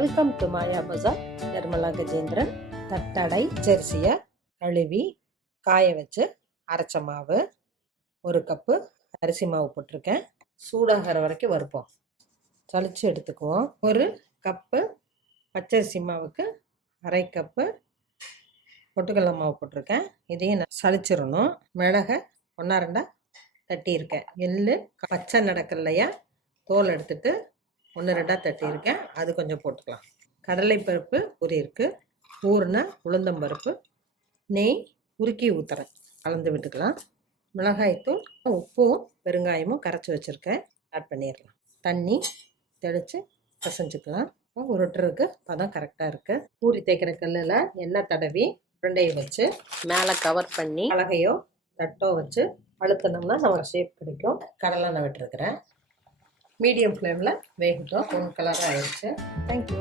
Welcome to மாயா பஜார். நிர்மலா கஜேந்திரன். தட்டடை ஜெர்சியை கழுவி காய வச்சு அரைச்ச மாவு 1 கப்பு அரிசி மாவு போட்டிருக்கேன். சூடாகிற வரைக்கும் வறுப்போம். சளிச்சு எடுத்துக்குவோம். 1 கப்பு பச்சரிசி மாவுக்கு 1/2 கப்பு பொட்டுக்கடலை மாவு போட்டிருக்கேன். இதையும் சளிச்சிடணும். மிளகை 1-2 தட்டியிருக்கேன். எள்ளு பச்சை நடக்கலையா தோல் எடுத்துட்டு 1-2 தட்டியிருக்கேன். அது கொஞ்சம் போட்டுக்கலாம். கடலைப்பருப்பு உரியிருக்கு, ஊறின உளுந்தம்பருப்பு, நெய் உருக்கி ஊற்றுறேன், கலந்து விட்டுக்கலாம். மிளகாய்த்தூள், உப்பும் பெருங்காயமும் கரைச்சி வச்சுருக்கேன், ஆட் பண்ணிடலாம். தண்ணி தெளித்து பிசைஞ்சுக்கலாம். உருட்டுறதுக்கு பதம் கரெக்டாக இருக்குது. பூரி தேய்க்கிற கல்லில் எண்ணெய் தடவி உருண்டையை வச்சு மேலே கவர் பண்ணி பலகையோ தட்டோ வச்சு அழுத்தினோம்னா நமக்கு ஷேப் கிடைக்கும். கடலை நான் விட்டுருக்கிறேன். மீடியம் ஃப்ளேமில் வேகட்டும். 1 கலராக ஆயிடுச்சு. தேங்க்யூ.